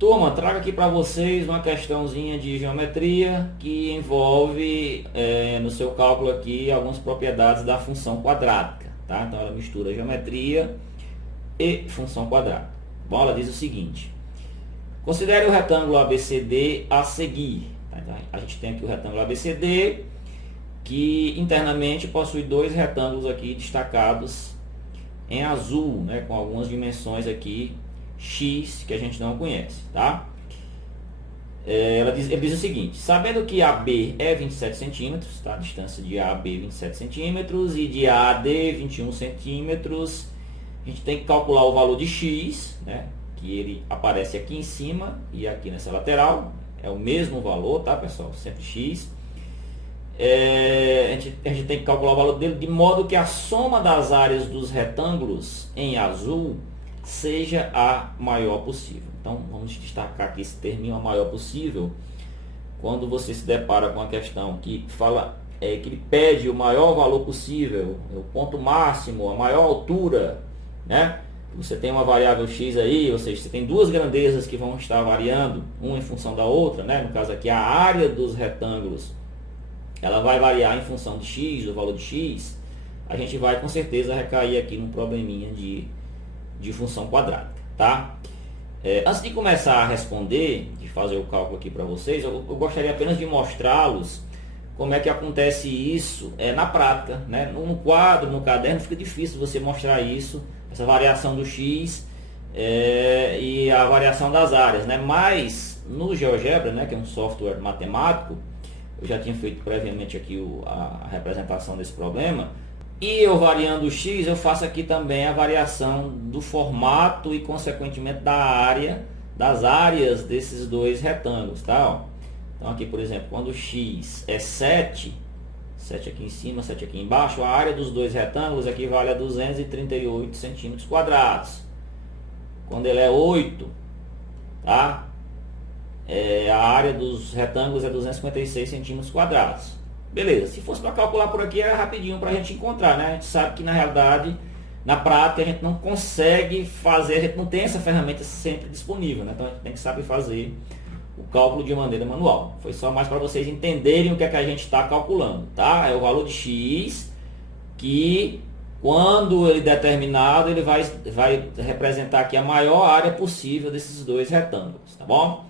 Turma, trago aqui para vocês uma questãozinha de geometria que envolve no seu cálculo aqui algumas propriedades da função quadrática, tá? Então ela mistura geometria e função quadrática. Bom, ela diz o seguinte: considere o retângulo ABCD a seguir. Tá? Então, a gente tem aqui o retângulo ABCD, que internamente possui dois retângulos aqui destacados em azul, né, com algumas dimensões aqui x que a gente não conhece, tá? Ele diz o seguinte: sabendo que AB é 27 centímetros, tá? A distância de A a B 27 centímetros e de A a D 21 centímetros, a gente tem que calcular o valor de x, né, que ele aparece aqui em cima e aqui nessa lateral, é o mesmo valor, tá, pessoal? Sempre x. A gente tem que calcular o valor dele de modo que a soma das áreas dos retângulos em azul seja a maior possível. Então vamos destacar aqui esse terminho, a maior possível, quando você se depara com a questão que fala que ele pede o maior valor possível, o ponto máximo, a maior altura, né? Você tem uma variável x aí, ou seja, você tem duas grandezas que vão estar variando, uma em função da outra, né? No caso aqui, a área dos retângulos, ela vai variar em função de x, o valor de x. A gente vai com certeza recair aqui num probleminha de função quadrática, tá? Antes de começar a responder, de fazer o cálculo aqui para vocês, eu gostaria apenas de mostrá-los como é que acontece isso na prática, né? No quadro, no caderno, fica difícil você mostrar isso, essa variação do x e a variação das áreas, né? Mas no GeoGebra, né, que é um software matemático, eu já tinha feito previamente aqui a representação desse problema. E eu variando o x, eu faço aqui também a variação do formato e consequentemente da área, das áreas desses dois retângulos, tá? Então aqui, por exemplo, quando o x é 7 aqui em cima, 7 aqui embaixo, a área dos dois retângulos equivale a 238 centímetros quadrados. Quando ele é 8, tá? A área dos retângulos é 256 centímetros quadrados. Beleza, se fosse para calcular por aqui era rapidinho para a gente encontrar, né? A gente sabe que na realidade, na prática, a gente não consegue fazer, a gente não tem essa ferramenta sempre disponível, né? Então a gente tem que saber fazer o cálculo de maneira manual. Foi só mais para vocês entenderem o que é que a gente está calculando, tá? É o valor de x que, quando ele determinado, ele vai representar aqui a maior área possível desses dois retângulos, tá bom?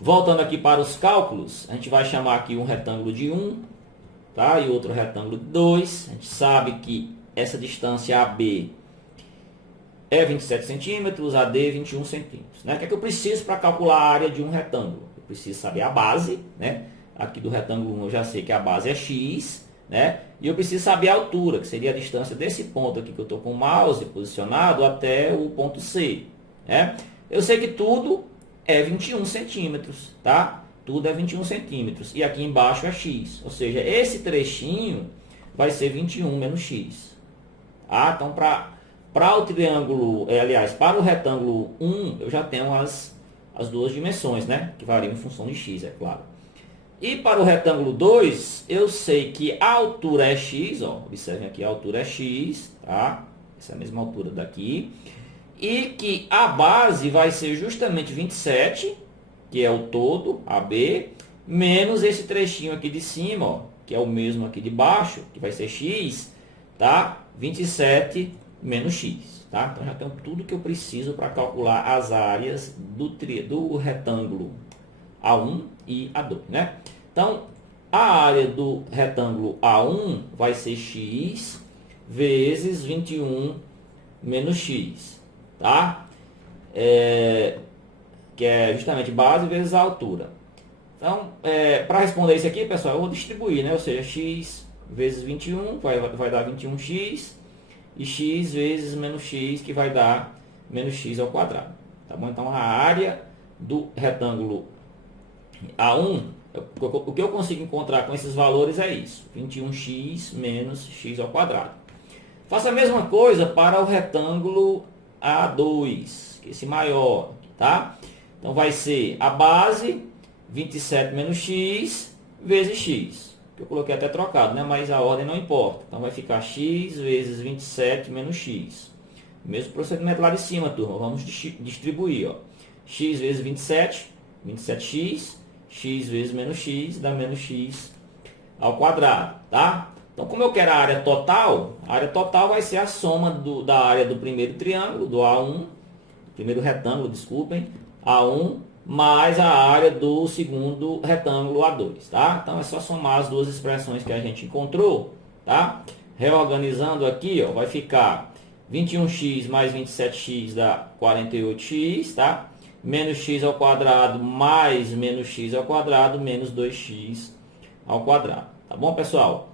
Voltando aqui para os cálculos, a gente vai chamar aqui um retângulo de 1, tá? E outro retângulo de 2. A gente sabe que essa distância AB é 27 centímetros, AD 21 centímetros. Né? O que é que eu preciso para calcular a área de um retângulo? Eu preciso saber a base, né? Aqui do retângulo 1 eu já sei que a base é x, né? E eu preciso saber a altura, que seria a distância desse ponto aqui que eu estou com o mouse posicionado até o ponto C, né? Eu sei que tudo é 21 centímetros, tá? Tudo é 21 centímetros. E aqui embaixo é x. Ou seja, esse trechinho vai ser 21 menos x. Ah, então, para o triângulo, aliás, para o retângulo 1, eu já tenho as duas dimensões, né? Que variam em função de x, é claro. E para o retângulo 2, eu sei que a altura é x, ó. Observem aqui, a altura é x, tá? Essa é a mesma altura daqui. E que a base vai ser justamente 27, que é o todo, AB, menos esse trechinho aqui de cima, ó, que é o mesmo aqui de baixo, que vai ser x, tá? 27 menos x, tá? Então já tenho tudo que eu preciso para calcular as áreas do retângulo A1 e A2, né? Então, a área do retângulo A1 vai ser x vezes 21 menos x. Tá? Que é justamente base vezes a altura. Então, para responder isso aqui, pessoal, eu vou distribuir, né? Ou seja, x vezes 21 vai dar 21x e x vezes menos x, que vai dar menos x ao quadrado. Tá bom? Então, a área do retângulo A1, o que eu consigo encontrar com esses valores é isso, 21x menos x ao quadrado. Faça a mesma coisa para o retângulo A2, que é esse maior, tá? Então vai ser a base 27 menos x vezes x. Que eu coloquei até trocado, né? Mas a ordem não importa. Então vai ficar x vezes 27 menos x. Mesmo procedimento lá de cima, turma. Vamos distribuir, ó. x vezes 27, 27x, x vezes menos x, dá menos x ao quadrado, tá? Então, como eu quero a área total vai ser a soma da área do primeiro triângulo, do A1, primeiro retângulo, desculpem, A1, mais a área do segundo retângulo A2, tá? Então, é só somar as duas expressões que a gente encontrou, tá? Reorganizando aqui, ó, vai ficar 21x mais 27x dá 48x, tá? Menos x ao quadrado mais menos x ao quadrado, menos 2x ao quadrado. Tá bom, pessoal?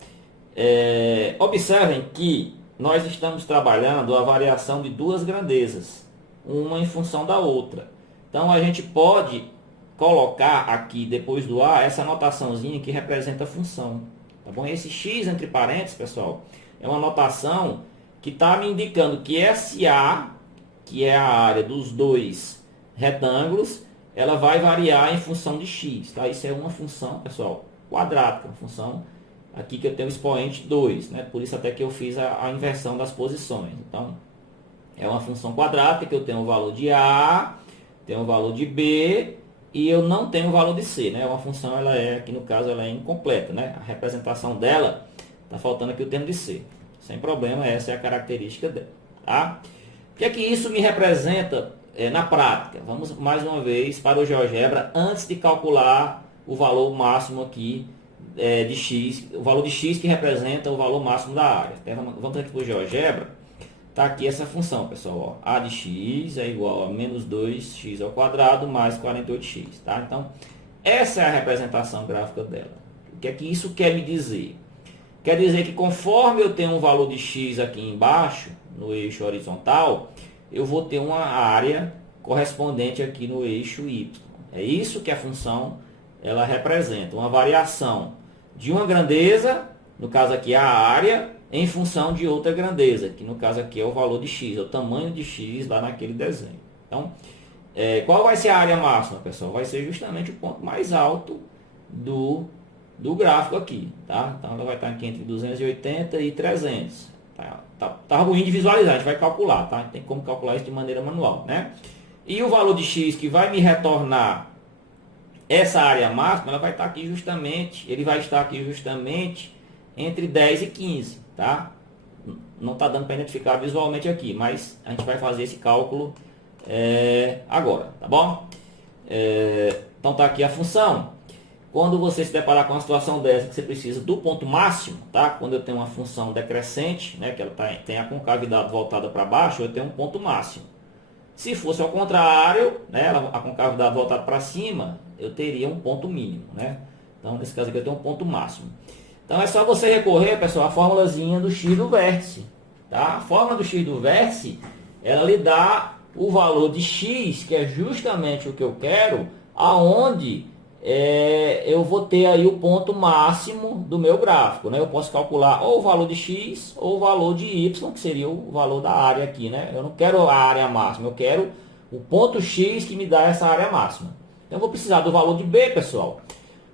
Observem que nós estamos trabalhando a variação de duas grandezas, uma em função da outra. Então, a gente pode colocar aqui, depois do A, essa notaçãozinha que representa a função. Tá bom? Esse x entre parênteses, pessoal, é uma notação que está me indicando que esse A, que é a área dos dois retângulos, ela vai variar em função de x. Tá? Isso é uma função, pessoal, quadrática, uma função aqui que eu tenho o expoente 2. Né? Por isso até que eu fiz a inversão das posições. Então, é uma função quadrática que eu tenho o valor de A, tenho o valor de B e eu não tenho o valor de C. Né? Uma função, ela é, aqui no caso, ela é incompleta. Né? A representação dela, está faltando aqui o termo de C. Sem problema, essa é a característica dela. Tá? O que é que isso me representa na prática? Vamos mais uma vez para o GeoGebra antes de calcular o valor máximo aqui de x, o valor de x que representa o valor máximo da área. Vamos aqui para o GeoGebra. Está aqui essa função, pessoal. Ó. A de x é igual a menos 2x ao quadrado mais 48x. Tá? Então, essa é a representação gráfica dela. O que é que isso quer me dizer? Quer dizer que conforme eu tenho um valor de x aqui embaixo, no eixo horizontal, eu vou ter uma área correspondente aqui no eixo y. É isso que a função ela representa, uma variação de uma grandeza, no caso aqui é a área, em função de outra grandeza, que no caso aqui é o valor de x, é o tamanho de x lá naquele desenho. Então, qual vai ser a área máxima, pessoal? Vai ser justamente o ponto mais alto do gráfico aqui, tá? Então, ela vai estar aqui entre 280 e 300. Tá ruim de visualizar, a gente vai calcular, tá? Tem como calcular isso de maneira manual, né? E o valor de x que vai me retornar essa área máxima, ela vai estar aqui justamente, ele vai estar aqui justamente entre 10 e 15, tá? Não está dando para identificar visualmente aqui, mas a gente vai fazer esse cálculo agora, tá bom? Então está aqui a função. Quando você se deparar com uma situação dessa, que você precisa do ponto máximo, tá? Quando eu tenho uma função decrescente, né, que ela tem a concavidade voltada para baixo, eu tenho um ponto máximo. Se fosse ao contrário, né, a concavidade voltada para cima, eu teria um ponto mínimo, né? Então, nesse caso aqui, eu tenho um ponto máximo. Então, é só você recorrer, pessoal, à formulazinha do x do vértice, tá? A fórmula do x do vértice, ela lhe dá o valor de x, que é justamente o que eu quero, aonde eu vou ter aí o ponto máximo do meu gráfico, né? Eu posso calcular ou o valor de x ou o valor de y, que seria o valor da área aqui, né? Eu não quero a área máxima, eu quero o ponto x que me dá essa área máxima. Então, eu vou precisar do valor de b, pessoal.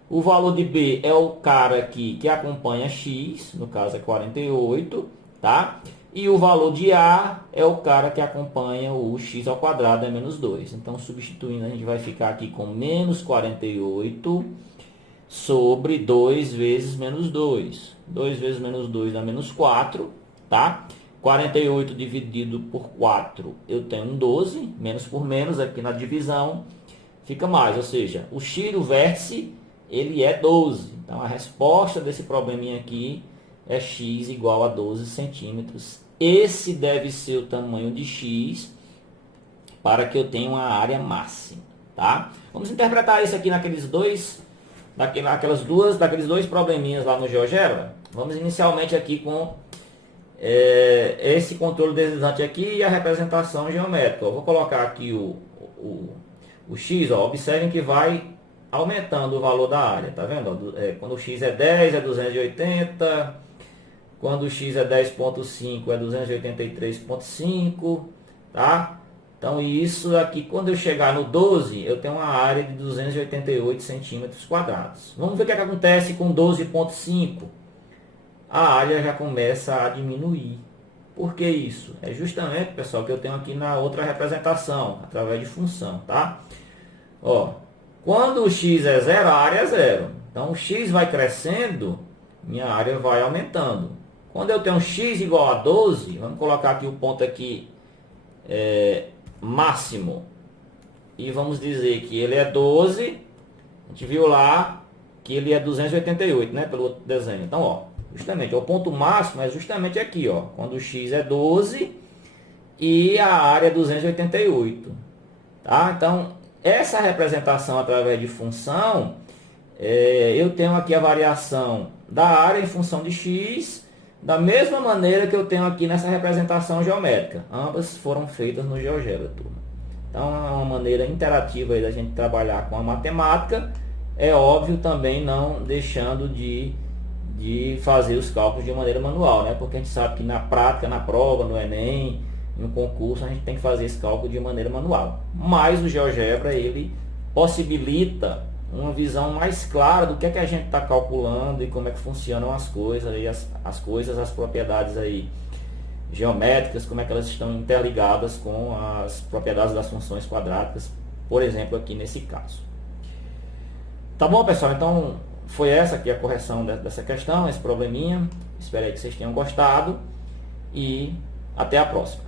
O valor de b é o cara aqui que acompanha x, no caso é 48, tá? E o valor de a é o cara que acompanha o x ao quadrado, é menos 2. Então, substituindo, a gente vai ficar aqui com menos 48 sobre 2 vezes menos 2. 2 vezes menos 2 dá menos 4, tá? 48 dividido por 4, eu tenho um 12. Menos por menos, aqui na divisão, fica mais. Ou seja, o x do vértice, ele é 12. Então, a resposta desse probleminha aqui é x igual a 12 centímetros. Esse deve ser o tamanho de x para que eu tenha uma área máxima, tá? Vamos interpretar isso aqui daqueles dois probleminhas lá no GeoGebra. Vamos inicialmente aqui com esse controle deslizante aqui e a representação geométrica. Eu vou colocar aqui o x, ó, observem que vai aumentando o valor da área, tá vendo? Quando o x é 10, é 280. Quando o x é 10.5, é 283.5, tá? Então, isso aqui, quando eu chegar no 12, eu tenho uma área de 288 centímetros quadrados. Vamos ver o que acontece com 12.5. A área já começa a diminuir. Por que isso? É justamente, pessoal, que eu tenho aqui na outra representação, através de função, tá? Ó, quando o x é zero, a área é zero. Então o x vai crescendo, minha área vai aumentando. Quando eu tenho x igual a 12, vamos colocar aqui o ponto aqui máximo. E vamos dizer que ele é 12. A gente viu lá que ele é 288, né? Pelo outro desenho. Então, ó, justamente, o ponto máximo é justamente aqui, ó. Quando o x é 12 e a área é 288. Tá? Então, essa representação através de função, eu tenho aqui a variação da área em função de x, da mesma maneira que eu tenho aqui nessa representação geométrica. Ambas foram feitas no GeoGebra, turma. Então, é uma maneira interativa aí da gente trabalhar com a matemática. É óbvio também não deixando de fazer os cálculos de maneira manual, né? Porque a gente sabe que na prática, na prova, no Enem, no concurso, a gente tem que fazer esse cálculo de maneira manual. Mas o GeoGebra, ele possibilita uma visão mais clara do que é que a gente está calculando e como é que funcionam as coisas, aí as propriedades aí geométricas, como é que elas estão interligadas com as propriedades das funções quadráticas, por exemplo, aqui nesse caso. Tá bom, pessoal? Então, foi essa aqui a correção dessa questão, esse probleminha. Espero aí que vocês tenham gostado e até a próxima.